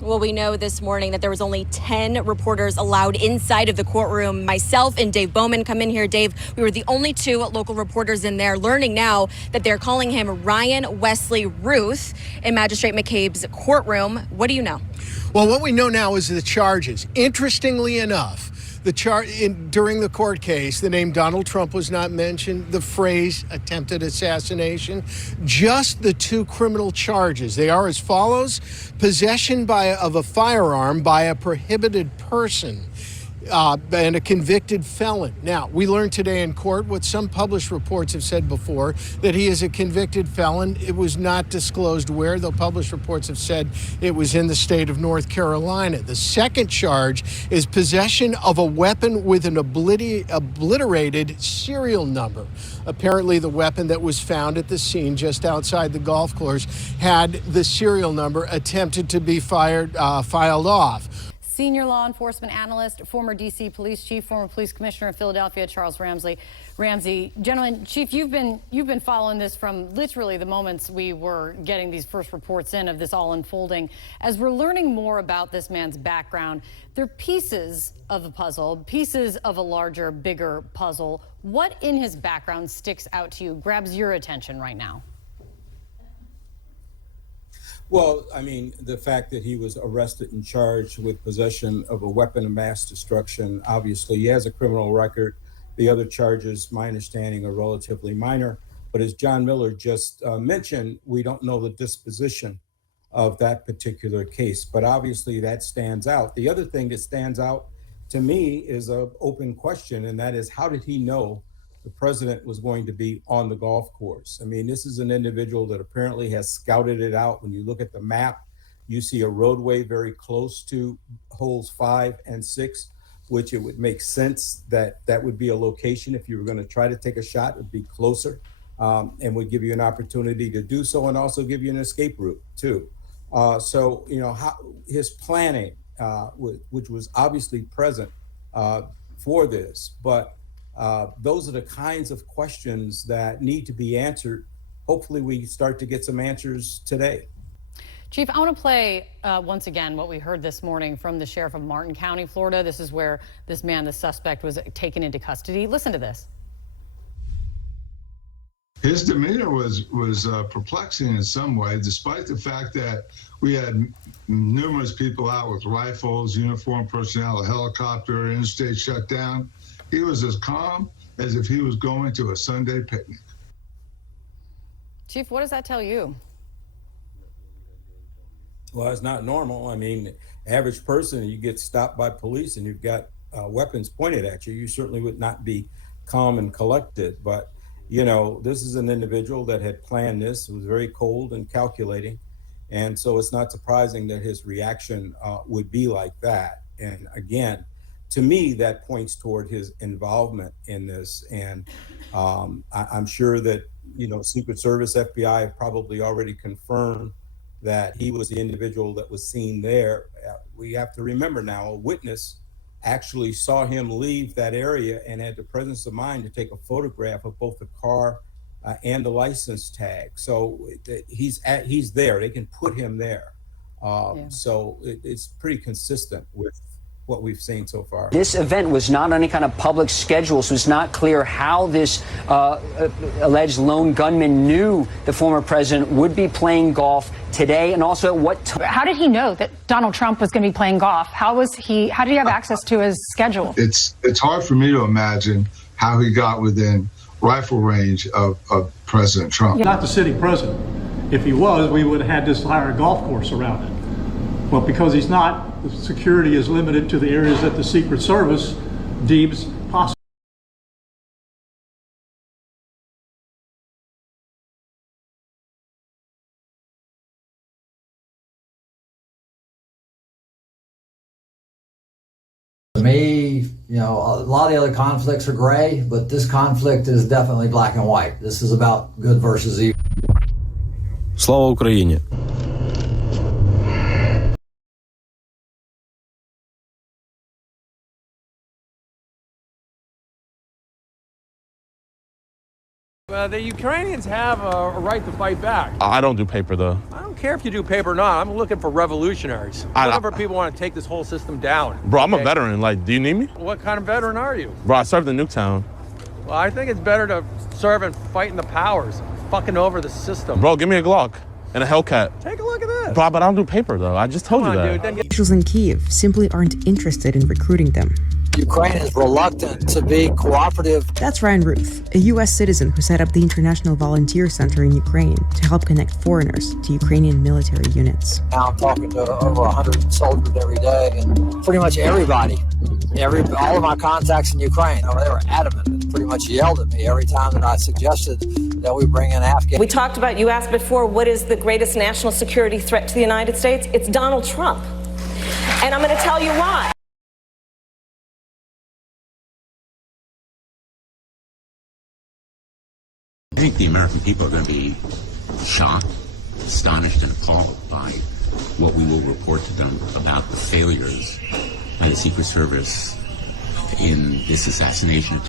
Well, we know this morning that there was only 10 reporters allowed inside of the courtroom. Myself and Dave Bowman come in here. Dave, we were the only two local reporters in there, learning now that they're calling him Ryan Wesley Ruth in Magistrate McCabe's courtroom. What do you know? Well, what we know now is the charges. Interestingly enough, during the court case, the name Donald Trump was not mentioned, the phrase attempted assassination, just the two criminal charges. They are as follows: possession of a firearm by a prohibited person, and a convicted felon. Now, we learned today in court what some published reports have said before, that he is a convicted felon. It was not disclosed where, though published reports have said it was in the state of North Carolina. The second charge is possession of a weapon with an obliterated serial number. Apparently, the weapon that was found at the scene just outside the golf course had the serial number attempted to be filed off. Senior law enforcement analyst, former D.C. police chief, former police commissioner of Philadelphia, Charles Ramsey. Gentlemen, Chief, you've been following this from literally the moments we were getting these first reports in of this all unfolding. As we're learning more about this man's background, they're pieces of a puzzle, pieces of a larger, bigger puzzle. What in his background sticks out to you, grabs your attention right now? Well, I mean, the fact that he was arrested and charged with possession of a weapon of mass destruction, obviously he has a criminal record. The other charges, my understanding, are relatively minor. But as John Miller just mentioned, we don't know the disposition of that particular case. But obviously that stands out. The other thing that stands out to me is an open question, and that is, how did he know the president was going to be on the golf course? I mean, this is an individual that apparently has scouted it out. When you look at the map, you see a roadway very close to holes 5 and 6, which it would make sense that that would be a location. If you were going to try to take a shot, it would be closer, and would give you an opportunity to do so, and also give you an escape route too. So, you know, his planning, which was obviously present for this, but those are the kinds of questions that need to be answered. Hopefully we start to get some answers today. Chief, I want to play once again what we heard this morning from the sheriff of Martin County, Florida. This is where this man, the suspect, was taken into custody. Listen to this. His demeanor was perplexing in some way, despite the fact that we had numerous people out with rifles, uniformed personnel, a helicopter, interstate shutdown. He was as calm as if he was going to a Sunday picnic. Chief, what does that tell you? Well, it's not normal. I mean, average person, you get stopped by police and you've got weapons pointed at you, you certainly would not be calm and collected. But, you know, this is an individual that had planned this, was very cold and calculating. And so it's not surprising that his reaction would be like that. And again, to me, that points toward his involvement in this. And I'm sure that, you know, Secret Service, FBI have probably already confirmed that he was the individual that was seen there. We have to remember now, a witness actually saw him leave that area and had the presence of mind to take a photograph of both the car and the license tag. So he's there. They can put him there. So it's pretty consistent with what we've seen so far. This event was not on any kind of public schedule, so it's not clear how this alleged lone gunman knew the former president would be playing golf today, and also at what time. How did he know that Donald Trump was going to be playing golf? How did he have access to his schedule? It's hard for me to imagine how he got within rifle range of President Trump. Not the sitting president. If he was, we would have had this entire golf course around it. But because he's not, the security is limited to the areas that the Secret Service deems possible. To me, you know, a lot of the other conflicts are gray, but this conflict is definitely black and white. This is about good versus evil. Слава Україні! The Ukrainians have a right to fight back. I don't do paper, though. I don't care if you do paper or not. I'm looking for revolutionaries. I'm looking for people who want to take this whole system down. Bro, I'm a veteran. Like, do you need me? What kind of veteran are you? Bro, I served in Nuketown. Well, I think it's better to serve and fight in the powers, fucking over the system. Bro, give me a Glock and a Hellcat. Take a look at this. Bro, but I don't do paper, though. I just told you that. Dude, Officials in Kyiv simply aren't interested in recruiting them. Ukraine is reluctant to be cooperative. That's Ryan Ruth, a U.S. citizen who set up the International Volunteer Center in Ukraine to help connect foreigners to Ukrainian military units. Now I'm talking to over 100 soldiers every day, and pretty much everybody, all of my contacts in Ukraine, they were adamant and pretty much yelled at me every time that I suggested that we bring in Afghans. We talked about, you asked before, what is the greatest national security threat to the United States? It's Donald Trump. And I'm going to tell you why. I think the American people are going to be shocked, astonished, and appalled by what we will report to them about the failures by the Secret Service in this assassination.